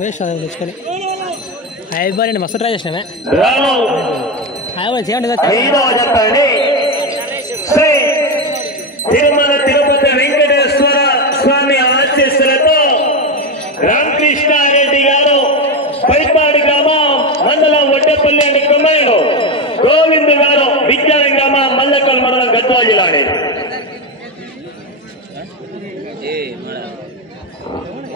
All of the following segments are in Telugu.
వేస్ట్ అది తెచ్చుకొని అయిపోయి మస్తు ట్రై చేసినామే తిరుమల తిరుపతి వెంకటేశ్వర స్వామి ఆశీస్సులతో రామకృష్ణారెడ్డి గారు పైపాడు గ్రామం మండలం వడ్డేపల్లి అనే కుమారుడు గోవింద్ గారు విజ్ఞాన గ్రామం మల్లకల్ మండలం గద్వాల జిల్లా.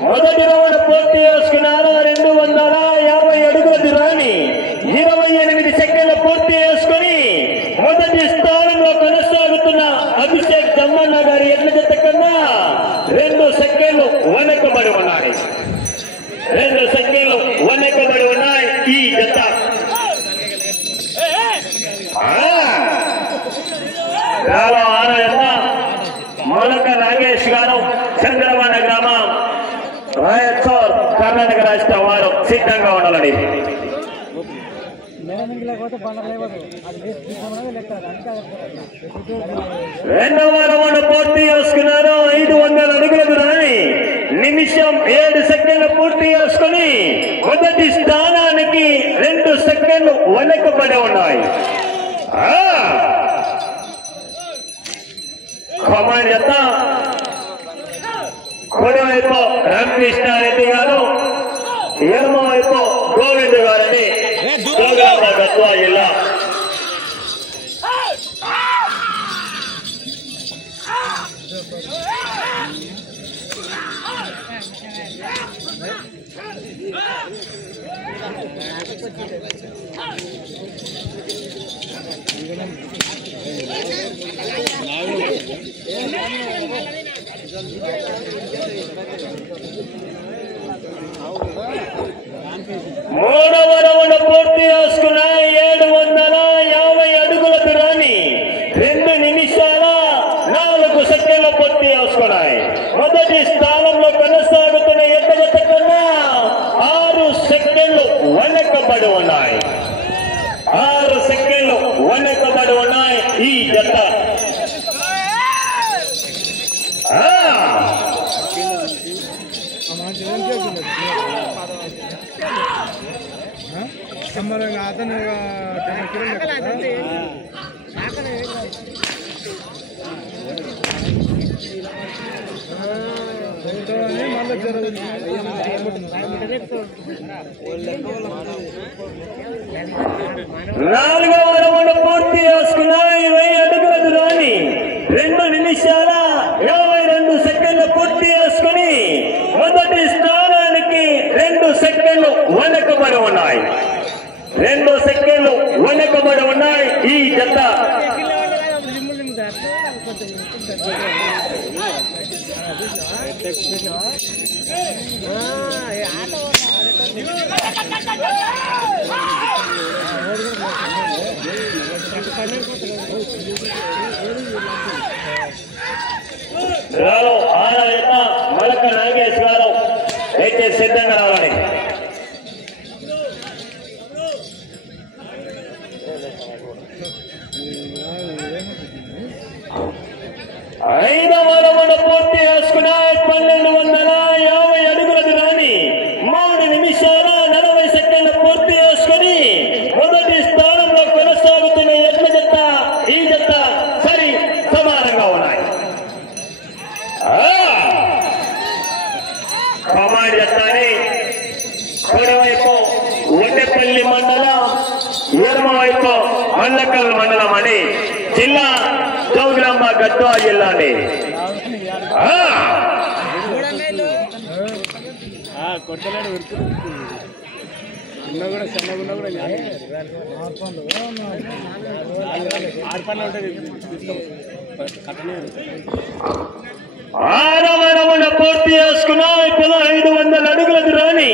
మొదటి రౌండ్ పూర్తి చేసుకున్నారు. 250 అడుగుల దూరాన్ని 28 సెకండ్లు పూర్తి చేసుకుని మొదటి స్థానంలో కొనసాగుతున్న అభిషేక్ దమ్మన్న గారి ఎడ్ల జత కన్నా 2 సెకండ్లు వెనకబడి ఉన్నాయి. 2 సెకండ్లు వెనకబడి ఉన్నాయి ఈ జత. మొలక నాగేష్ గారు చంద్రబాణ గ్రామం రాయచూర్ కర్ణాటక రాష్ట్రం వారు సిద్ధంగా ఉండాలని. రెండవ రౌండ్ పూర్తి చేసుకున్నారు. 500 అడుగుల దూరాన్ని నిమిషం 7 సెకండ్లు పూర్తి చేసుకుని మొదటి స్థానానికి 2 సెకండ్లు వెనకబడి ఉన్నాయి. కమాండ్ జత కుడివైపు రామకృష్ణారెడ్డి గారు, ఎడమ వైపు గోవింద్ గారని గద్వాల జిల్లా. మూడవ రౌండ్ పూర్తి చేసుకున్న 750 అడుగుల దూరాన్ని 2 నిమిషాల 4 సెకండ్ల పూర్తి చేసుకున్నాయి. మొదటి స్థానంలో కొనసాగుతున్న ఎడ్ల జత కన్నా 6 సెకండ్లు వెనకబడి ఉన్నాయి. 6 సెకండ్లు వెనకబడి ఉన్నాయి ఈ జత. అతను నాలుగవ రౌండ్ పూర్తి చేసుకున్న 20 అడుగుల దూరాన్ని 2 నిమిషాల 52 సెకండ్లు పూర్తి చేసుకుని మొదటి స్థానానికి 2 సెకండ్లు వెనకబడి ఉన్నాయి. 2 సెకండ్లు వెనకబడి ఉన్నాయి ఈ జత. మొలక నాగేష్ గారు అయితే సిద్ధంగా రావాలి. ఐదవ రౌండ్ పూర్తి చేసుకున్న 1250 అడుగుల దూరాన్ని 3 నిమిషాల 40 సెకండ్లు పూర్తి చేసుకుని మొదటి స్థానంలో కొనసాగుతున్న ఎడ్ల జత ఈ జత సరి సమానంగా ఉన్నాయి. కమాండ్ జతని కుడివైపు వడ్డేపల్లి మండలం, ఎడమ వైపు మల్లకల్ మండలం అని జిల్లా జోగులాంబ గద్వాల జిల్లా అండి. ఆరవ రౌండ్ పూర్తి చేసుకున్న 1500 అడుగుల దూరాన్ని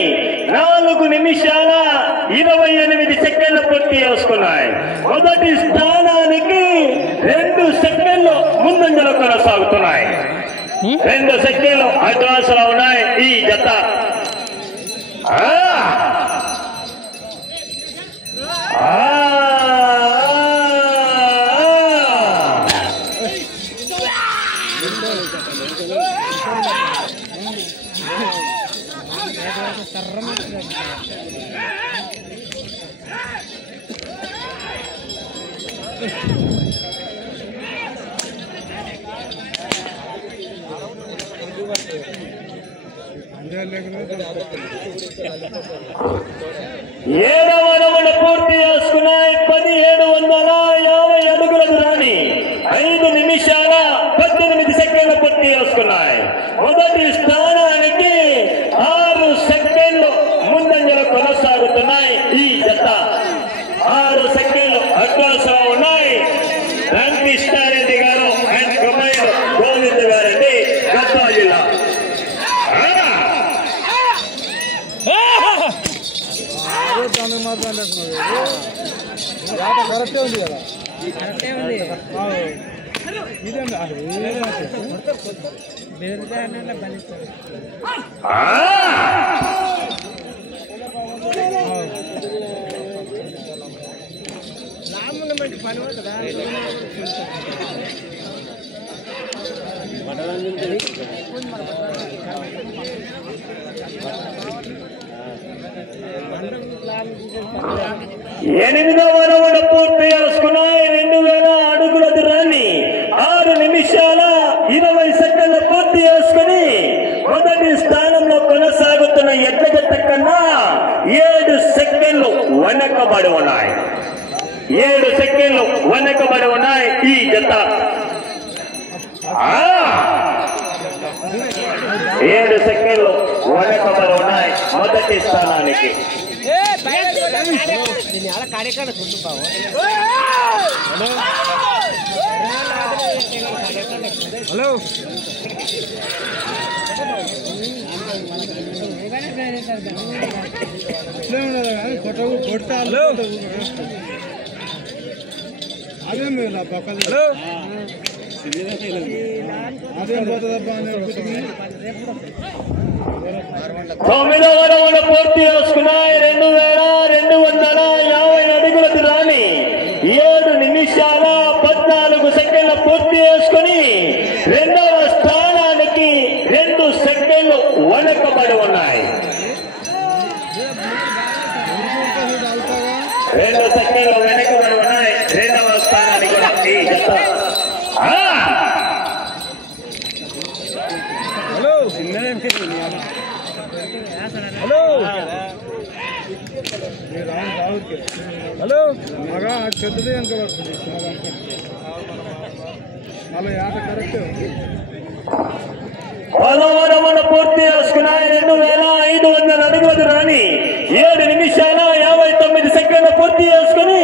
4 నిమిషాల 28 సెకండ్లు పూర్తి చేసుకున్నాయి. మొదటి స్థానానికి 2 సెకండ్లు ముందంజలో కొనసాగుతున్నాయి. 2 సెకండ్లు అడ్వాన్స్ లో ఉన్నాయి ఈ జత. ఏడవ రౌండ్ పూర్తి చేసుకున్నాయి. 1750 అడుగుల దూరాన్ని 5 నిమిషాల 18 సెకండ్లు పూర్తి చేసుకున్నాయి. మొదటి స్థానానికి 6 సెకండ్లు ముందంజలో కొనసాగుతున్నాయి. ఈ జత 6 సెకండ్లు అడ్వాన్స్లో ఉన్నాయి. రంకిష్టారెడ్డి గారు అండ్ కుమార్ గోవింద్ గారండి, గద్వాల జిల్లా. కరెక్టే ఉంది కదా, కరెక్టే ఉంది. పని కదా 8వ రౌండ్ పూర్తి చేసుకున్నాయి. 2000 అడుగుల దూరాన్ని 6 నిమిషాల 20 సెకండ్లు పూర్తి చేసుకుని మొదటి స్థానంలో కొనసాగుతున్న ఎడ్ల జత కన్నా 7 సెకండ్లు వెనకబడి ఉన్నాయి. 7 సెకండ్లు వెనకబడి ఉన్నాయి ఈ జత. 7 సెకండ్లు వెనకబడి ఉన్నాయి మొదటి స్థానానికి. హలో కొట్టాలి అదే మీరు పక్కన. హలో అదే పోతుందబ్బా. 9వ రౌండ్ పూర్తి చేసుకున్నాయి. 2250 అడుగుల దూరాన్ని 7 నిమిషాల 14 సెకండ్లు పూర్తి చేసుకుని 2వ స్థానానికి 2 సెకండ్లు వెనకబడి ఉన్నాయి. 2 సెకండ్లు వెనకబడి ఉన్నాయి 2వ స్థానానికి కూడా ఈ జత. హలో హలో హలో మగా చెద్దది ఎంత పడుతుంది అలా యాట కరెక్ట్. 10వ రౌండ్ పూర్తి చేసుకున్నాయి. 2500 అడుగుల దూరాన్ని 7 నిమిషాల 59 సెకండ్లు పూర్తి చేసుకుని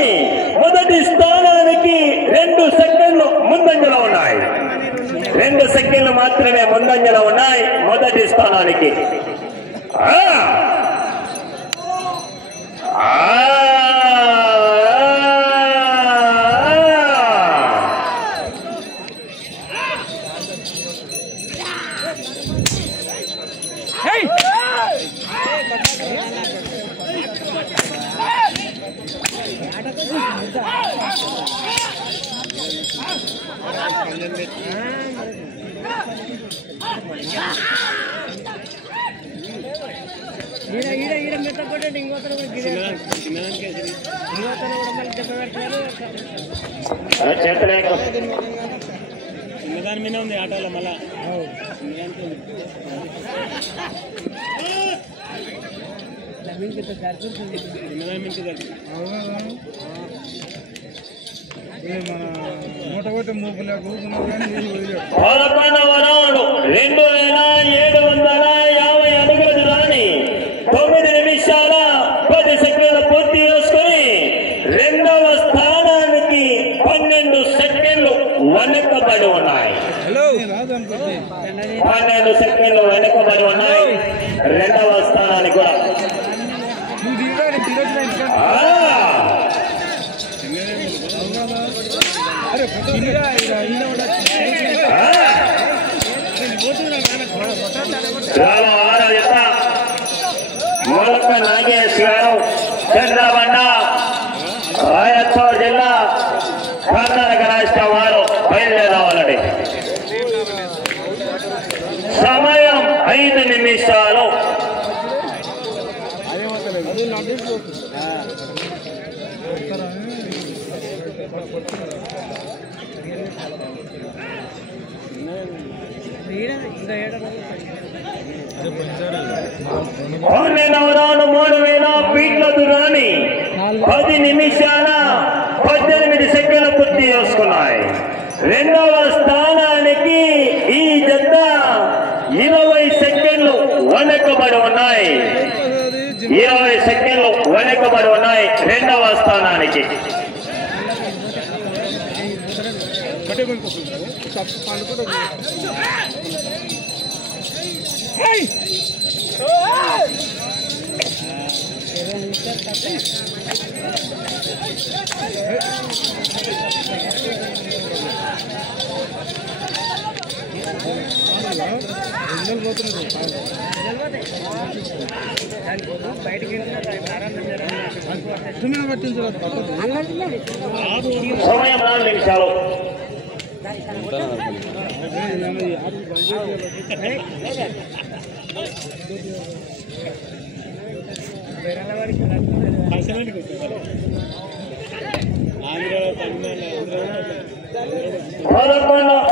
మొదటి స్థానానికి 2 సెకండ్లు ముందంజలో ఉన్నాయి. 2 సెకండ్లు మాత్రమే ముందంజలో ఉన్నాయి మొదటి స్థానానికి. చిన్నదాని మీద ఉంది ఆటోలో మళ్ళా మన మూట కొట్టి మూపులే కూర్చున్నావు కానీ 11వ రౌండ్ 2750 అడుగుల దూరాన్ని 9 నిమిషాల 10 సెకండ్లు పూర్తి చేసుకుని 2వ స్థానానికి 12 సెకండ్లు వెనకబడి ఉన్నాయి. 12 సెకండ్లు వెనకబడి ఉన్నాయి 2వ స్థానానికి కూడా. మొలక నాగేష్ గారు చంద్రబండ రాయచూర్ జిల్లా కర్ణాటక రాష్ట్రం వారు బయలుదేరావాలండి. సమయం 5 నిమిషాలు నవరాను 3000 ఫీట్ల దూరాన్ని 10 నిమిషాల 18 సెకండ్లు పూర్తి చేసుకున్నాయి. రెండవ స్థానానికి ఈ జత 20 సెకండ్లు వెనకబడి ఉన్నాయి. 20 సెకండ్లు వెనకబడి ఉన్నాయి రెండవ స్థానానికి. సమయం 4 నిమిషాలు.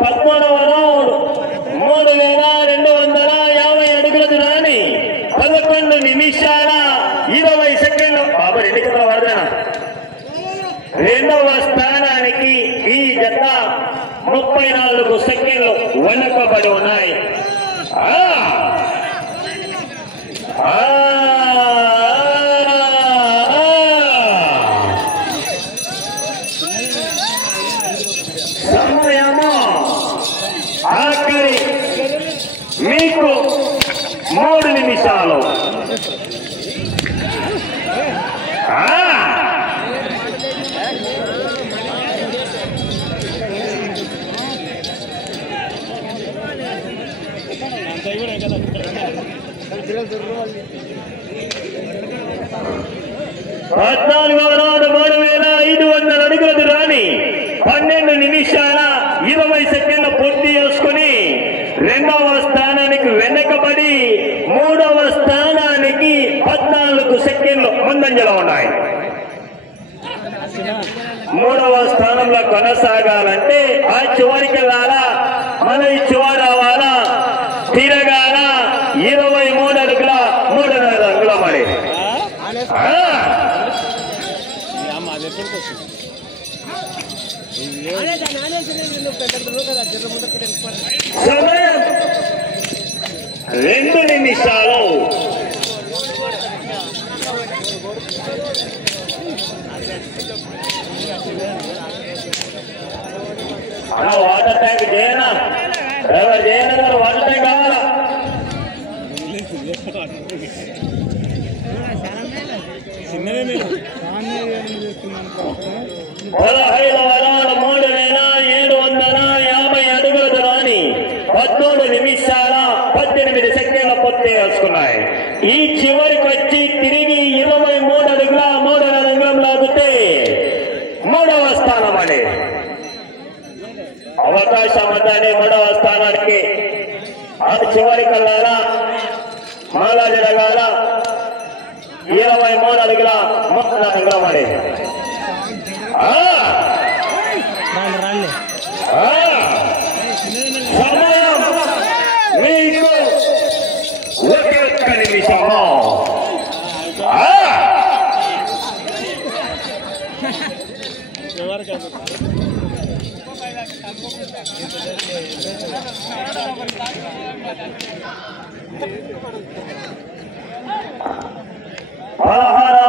పద్మూడవ రౌండ్ 3250 అడుగుల దూరాన్ని 11 నిమిషాల 20 సెకండ్లు. బాబా 2 గంటల వరదనా. రెండవ స్థానానికి ఈ జత 34 సెకండ్లు వెనుకబడి ఉన్నాయి. సమయము ఆఖరి మీకు 3 నిమిషాలు. పద్నాలుగవ రౌండ్ 3500 అడుగుల దూరాన్ని 12 నిమిషాల 20 సెకండ్లు పూర్తి చేసుకుని రెండవ స్థానానికి వెనకబడి మూడవ స్థానానికి 14 సెకండ్లు ముందంజలో ఉన్నాయి. మూడవ స్థానంలో కొనసాగాలంటే ఆ చివరికి వెళ్ళాలా, మన ఈ చివరి రావాలా, తిరగాల 23 అడుగుల 3.5 అంగుళం మరి. సమయం 2 నిమిషాలు. వాటర్ ట్యాంక్ చేయనా, డ్రైవర్ చేయనా గారు, వాటర్ ట్యాంక్ కావాలా? 15వ రౌండ్ 3750 అడుగుల దూరాన్ని 13 నిమిషాల 18 సెకండ్ల పూర్తి చేసుకున్నాయి. ఈ చివరికి వచ్చి తిరిగి 23 అడుగుల 3.5 అంగుళం లాగితే మూడవ స్థానం అని అవకాశం ఉందని మూడవ స్థానానికి అది చివరికి వెళ్ళాలా, మాలా జరగాల 23 అడుగుల 3.5 అంగుళం అని. సమయం మీకు 1 నిమిషము.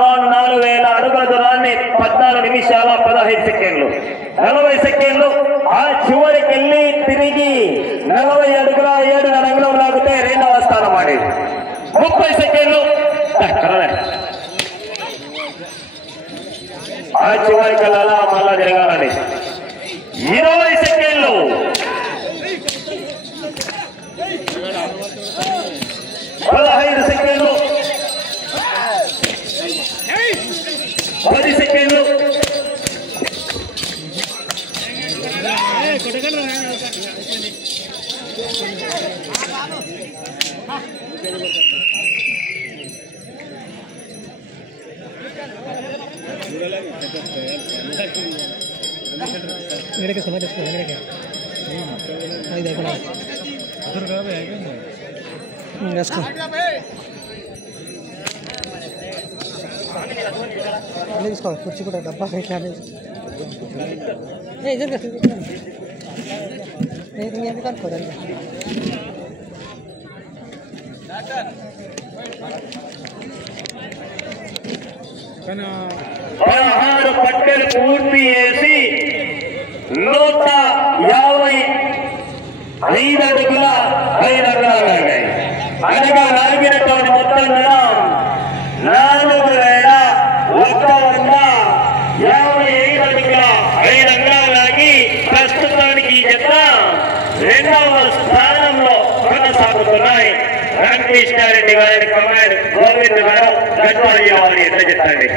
రౌండ్ 4000 అడుగుల దూరాన్ని 14 నిమిషాల 15 సెకండ్లు 40 సెకండ్లు. ఆ చివరికి వెళ్ళి తిరిగి 40 అడుగుల 7.5 అంగుళం లాగితే రెండవ స్థానం ఆడి 30 సెకండ్లు. ఆ చివరికి వెళ్ళాలా, మళ్ళా జరగాలని 20 సెకండ్లు. 15 సెకండ్లు. 10 సెకండ్లు. వెంకటేశ్వర సుమారు తెచ్చుకో వెంకటేశ్వర అది అయిపోయినా వేసుకో అన్నీ తీసుకోవాలి కుర్చీ కూడా డబ్బా ఇట్లా ఎందుకు అనుకోదండి 16 పట్టెలు పూర్తి చేసి 155 అడుగుల 5 అంగుళాలు అనగా లాగినటువంటి మొత్తం దూరం 4155 అడుగుల 5 అంగుళాలు లాగి ప్రస్తుతానికి ఈ జత 2వ స్థానంలో కొనసాగుతున్నాయి. వెంకటేశ్వర రెడ్డి గారి కమాండ్ గోవింద్ గారు గడ్వాడి వారిని ఎట్లా చెప్తాండి.